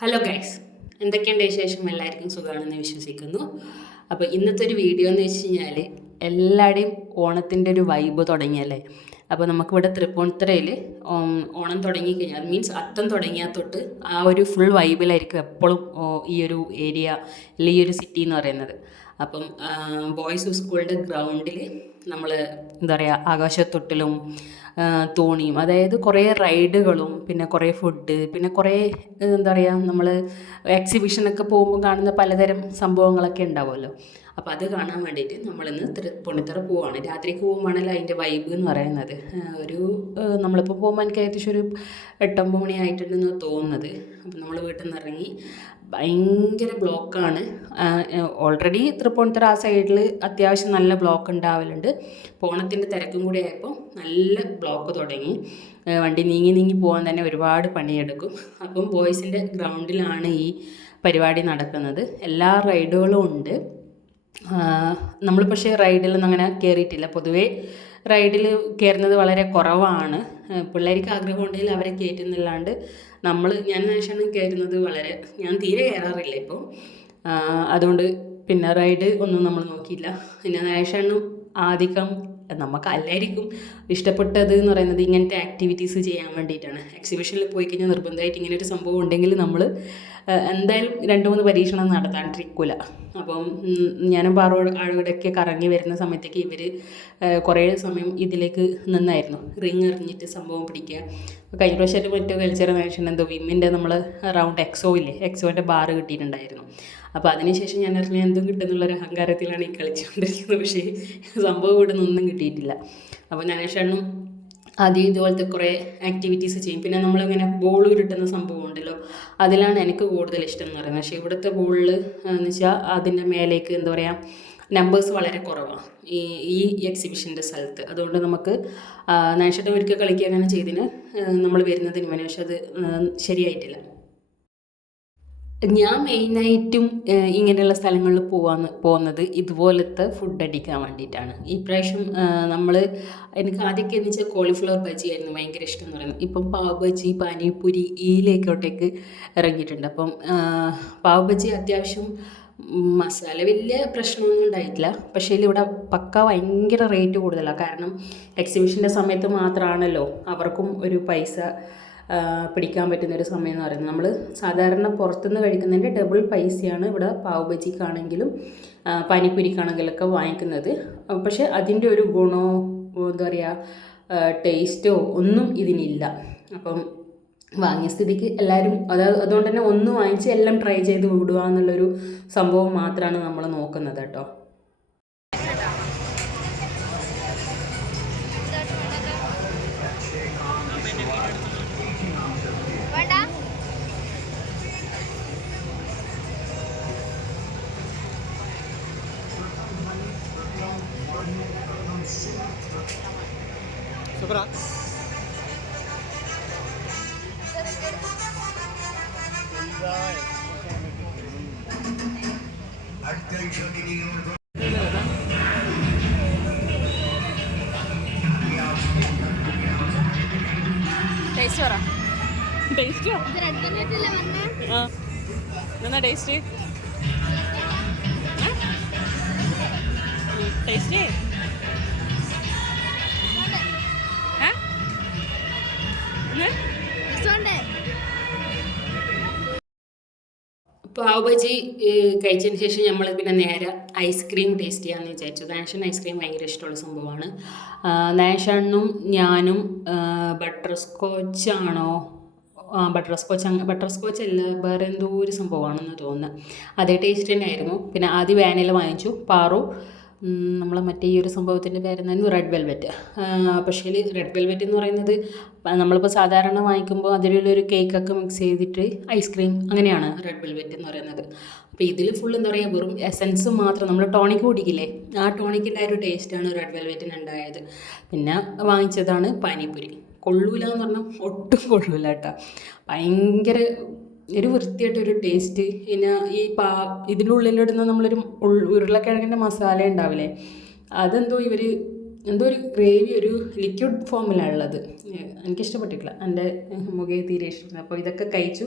Hello guys, എന്തൊക്കെയുണ്ട് വിശേഷം? എല്ലാവർക്കും സുഖമാണെന്ന് വിശ്വസിക്കുന്നു. അപ്പോൾ ഇന്നത്തെ ഒരു വീഡിയോ എന്ന് വെച്ച് കഴിഞ്ഞാൽ എല്ലാവരുടെയും ഓണത്തിൻ്റെ ഒരു വൈബ് തുടങ്ങിയല്ലേ. അപ്പോൾ നമുക്കിവിടെ തൃപ്പൂണിത്തുറയിൽ ഓണം തുടങ്ങിക്കഴിഞ്ഞാൽ മീൻസ് അത്തം തുടങ്ങിയാൽ തൊട്ട് ആ ഒരു ഫുൾ വൈബിലായിരിക്കും എപ്പോഴും ഈ ഒരു ഏരിയ അല്ലെങ്കിൽ ഈ ഒരു സിറ്റി എന്ന് പറയുന്നത്. അപ്പം ബോയ്സ് സ്കൂളിൻ്റെ ഗ്രൗണ്ടിൽ നമ്മൾ എന്താ പറയുക ആകാശത്തൊട്ടിലും തോണിയും, അതായത് കുറേ റൈഡുകളും പിന്നെ കുറേ ഫുഡ് പിന്നെ കുറേ എന്താ പറയുക നമ്മൾ എക്സിബിഷനൊക്കെ പോകുമ്പോൾ കാണുന്ന പലതരം സംഭവങ്ങളൊക്കെ ഉണ്ടാവുമല്ലോ. അപ്പോൾ അത് കാണാൻ വേണ്ടിയിട്ട് നമ്മളിന്ന് തൃപ്പൂണിത്തുറ പോവുകയാണ്. രാത്രിക്ക് പോകുമ്പോഴാണല്ലോ അതിൻ്റെ വൈബ് എന്ന് പറയുന്നത്. ഒരു നമ്മളിപ്പോൾ പോകുമ്പോൾ എനിക്ക് ഏകദേശം ഒരു 8-9 മണി ആയിട്ടുണ്ടെന്ന് തോന്നുന്നത്. അപ്പോൾ നമ്മൾ വീട്ടിൽ നിന്ന് ഇറങ്ങി ഭയങ്കര ബ്ലോക്കാണ്. ഓൾറെഡി തൃപ്പൂണിത്തുറ ആ സൈഡിൽ അത്യാവശ്യം നല്ല ബ്ലോക്ക് ഉണ്ടാവലുണ്ട്. ഓണത്തിൻ്റെ തിരക്കും കൂടി ആയപ്പോൾ നല്ല ബ്ലോക്ക് തുടങ്ങി. വണ്ടി നീങ്ങി പോകാൻ തന്നെ ഒരുപാട് പണിയെടുക്കും. അപ്പം ബോയ്സിൻ്റെ ഗ്രൗണ്ടിലാണ് ഈ പരിപാടി നടക്കുന്നത്. എല്ലാ റൈഡുകളും ഉണ്ട്. നമ്മൾ പക്ഷേ റൈഡിലൊന്നും അങ്ങനെ കയറിയിട്ടില്ല. പൊതുവേ റൈഡിൽ കയറുന്നത് വളരെ കുറവാണ്. പിള്ളേർക്ക് ആഗ്രഹം ഉണ്ടെങ്കിൽ അവരെ കയറ്റുന്നില്ലാണ്ട് ഞാൻ നാശാണ് കയറുന്നത്. ഞാൻ തീരെ കയറാറില്ല ഇപ്പോൾ. അതുകൊണ്ട് പിന്നെ റൈഡ് ഒന്നും നമ്മൾ നോക്കിയില്ല. പിന്നെ നാശാണും ആദ്യം നമുക്ക് എല്ലാവർക്കും ഇഷ്ടപ്പെട്ടത് എന്ന് പറയുന്നത് ഇങ്ങനത്തെ ആക്ടിവിറ്റീസ് ചെയ്യാൻ വേണ്ടിയിട്ടാണ്. എക്സിബിഷനിൽ പോയി കഴിഞ്ഞാൽ നിർബന്ധമായിട്ട് ഇങ്ങനെ ഒരു സംഭവം ഉണ്ടെങ്കിൽ നമ്മൾ എന്തായാലും 2-3 പരീക്ഷണം നടത്താണ്ടിരിക്കില്ല. അപ്പം ഞാനും ആളുകളൊക്കെ കറങ്ങി വരുന്ന സമയത്തേക്ക് ഇവർ കുറേ സമയം ഇതിലേക്ക് നിന്നായിരുന്നു. റിങ് എറിഞ്ഞിട്ട് സംഭവം പിടിക്കുക. കഴിഞ്ഞ പ്രാവശ്യമായിട്ട് മറ്റോ കളിച്ചൊരു നേഷൻ എന്തോ വിമ്മിൻ്റെ നമ്മൾ റൗണ്ട് എക്സോൻ്റെ ബാറ് കിട്ടിയിട്ടുണ്ടായിരുന്നു. അപ്പോൾ അതിനുശേഷം ഞാൻ അറിഞ്ഞാൽ എന്തും കിട്ടുന്നുള്ളൊരു അഹങ്കാരത്തിലാണ് ഈ കളിച്ചുകൊണ്ടിരിക്കുന്നത്. പക്ഷേ സംഭവം ഇവിടെ നിന്നൊന്നും കിട്ടിയിട്ടില്ല. അപ്പോൾ ഞാനേഷണ്ണും ആദ്യം ഇതുപോലത്തെ കുറേ ആക്ടിവിറ്റീസ് ചെയ്യും. പിന്നെ നമ്മളിങ്ങനെ ബോൾ ഉരുട്ടുന്ന സംഭവം ഉണ്ടല്ലോ, അതിലാണ് എനിക്ക് കൂടുതൽ ഇഷ്ടം എന്ന് പറയുന്നത്. പക്ഷേ ഇവിടുത്തെ ബോളിൽ എന്ന് വെച്ചാൽ അതിൻ്റെ മേലേക്ക് എന്താ പറയുക നമ്പേഴ്സ് വളരെ കുറവാണ് ഈ എക്സിബിഷൻ്റെ സ്ഥലത്ത്. അതുകൊണ്ട് നമുക്ക് നാശത്തെ ഒരിക്കൽ കളിക്കുക അങ്ങനെ ചെയ്തതിന് നമ്മൾ വരുന്നതിന് മുന്നേ. പക്ഷെ അത് ശരിയായിട്ടില്ല. ഞാൻ മെയിനായിട്ടും ഇങ്ങനെയുള്ള സ്ഥലങ്ങളിൽ പോകുന്നത് ഇതുപോലത്തെ ഫുഡ് അടിക്കാൻ വേണ്ടിയിട്ടാണ്. ഈ പ്രാവശ്യം എനിക്ക് ആദ്യമൊക്കെ എന്ന് വെച്ചാൽ കോളിഫ്ലവർ ബജി ആയിരുന്നു ഭയങ്കര ഇഷ്ടം എന്ന് പറയുന്നത്. ഇപ്പം പാവ് ബജി, പാനിപൂരി ഇതിലേക്കോട്ടേക്ക് ഇറങ്ങിയിട്ടുണ്ട്. അപ്പം പാവ് ബജി അത്യാവശ്യം മസാല വലിയ പ്രശ്നമൊന്നും ഉണ്ടായിട്ടില്ല. പക്ഷേ ഇവിടെ പക്ക ഭയങ്കര റേറ്റ് കൂടുതലാണ്. കാരണം എക്സിബിഷൻ്റെ സമയത്ത് മാത്രമാണല്ലോ അവർക്കും ഒരു പൈസ പിടിക്കാൻ പറ്റുന്നൊരു സമയം എന്ന് പറയുന്നത്. നമ്മൾ സാധാരണ പുറത്തുനിന്ന് കഴിക്കുന്നതിൻ്റെ ഡബിൾ പൈസയാണ് ഇവിടെ പാവ് ബജിക്കാണെങ്കിലും പാനിപ്പൂരിക്കാണെങ്കിലൊക്കെ വാങ്ങിക്കുന്നത്. പക്ഷേ അതിൻ്റെ ഒരു ഗുണമോ എന്താ പറയുക ടേസ്റ്റോ ഒന്നും ഇതിനില്ല. അപ്പം വാങ്ങിയ സ്ഥിതിക്ക് എല്ലാവരും അതുകൊണ്ട് തന്നെ ഒന്ന് വാങ്ങിച്ച് എല്ലാം ട്രൈ ചെയ്ത് വിടുക എന്നുള്ളൊരു സംഭവം മാത്രമാണ് നമ്മൾ നോക്കുന്നത് കേട്ടോ. സൂപ്പറാ. ടേസ്റ്റ് പറ. ടേസ്റ്റ് എന്നാ ടേസ്റ്റ് ടേസ്റ്റ് പാവ് ബജി കഴിച്ചതിന് ശേഷം നമ്മൾ പിന്നെ നേരെ ഐസ്ക്രീം ടേസ്റ്റ് ചെയ്യാമെന്ന് വിചാരിച്ചു. നാഷൻ ഐസ്ക്രീം ഭയങ്കര ഇഷ്ടമുള്ള സംഭവമാണ്. നാഷണ്ണും ഞാനും ബട്ടർ സ്കോച്ചാണോ ബട്ടർ സ്കോച്ച് അല്ല, വേറെ എന്തോ ഒരു സംഭവമാണെന്ന് തോന്നുന്നത്. അതേ ടേസ്റ്റ് തന്നെയായിരുന്നു. പിന്നെ ആദ്യം വാനില വാങ്ങിച്ചു. പാറു നമ്മളെ മറ്റേ ഈ ഒരു സംഭവത്തിൻ്റെ പേരെന്നായിരുന്നു റെഡ് വെൽവെറ്റ്. പക്ഷേ റെഡ് വെൽവെറ്റ് എന്ന് പറയുന്നത് നമ്മളിപ്പോൾ സാധാരണ വാങ്ങിക്കുമ്പോൾ അതിലുള്ളൊരു കേക്കൊക്കെ മിക്സ് ചെയ്തിട്ട് ഐസ്ക്രീം, അങ്ങനെയാണ് റെഡ് വെൽവെറ്റ് എന്ന് പറയുന്നത്. അപ്പോൾ ഇതിൽ ഫുൾ എന്താ പറയുക വെറും എസൻസ് മാത്രം. നമ്മൾ ടോണിക്ക് കുടിക്കില്ലേ, ആ ടോണിക്കിൻ്റെ ആ ഒരു ടേസ്റ്റാണ് റെഡ് വെൽവെറ്റിന് ഉണ്ടായത്. പിന്നെ വാങ്ങിച്ചതാണ് പാനിപ്പൂരി. കൊള്ളൂല എന്ന് പറഞ്ഞാൽ ഒട്ടും കൊള്ളൂല കേട്ടോ. ഭയങ്കര ഒരു വൃത്തിയായിട്ടൊരു ടേസ്റ്റ്. പിന്നെ ഇതിൻ്റെ ഉള്ളിലിടുന്ന നമ്മളൊരു ഉരുളക്കിഴങ്ങിൻ്റെ മസാല ഉണ്ടാവില്ലേ, അതെന്തോ ഇവർ എന്തോ ഒരു ഗ്രേവി, ഒരു ലിക്വിഡ് ഫോമിലാണ് ഉള്ളത്. എനിക്കിഷ്ടപ്പെട്ടിട്ടില്ല, എൻ്റെ മുഖേ തീരെ ഇഷ്ടമില്ല. അപ്പോൾ ഇതൊക്കെ കഴിച്ചു,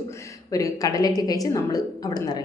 ഒരു കടലയൊക്കെ കഴിച്ച് നമ്മൾ അവിടെ നിന്ന് ഇറങ്ങി.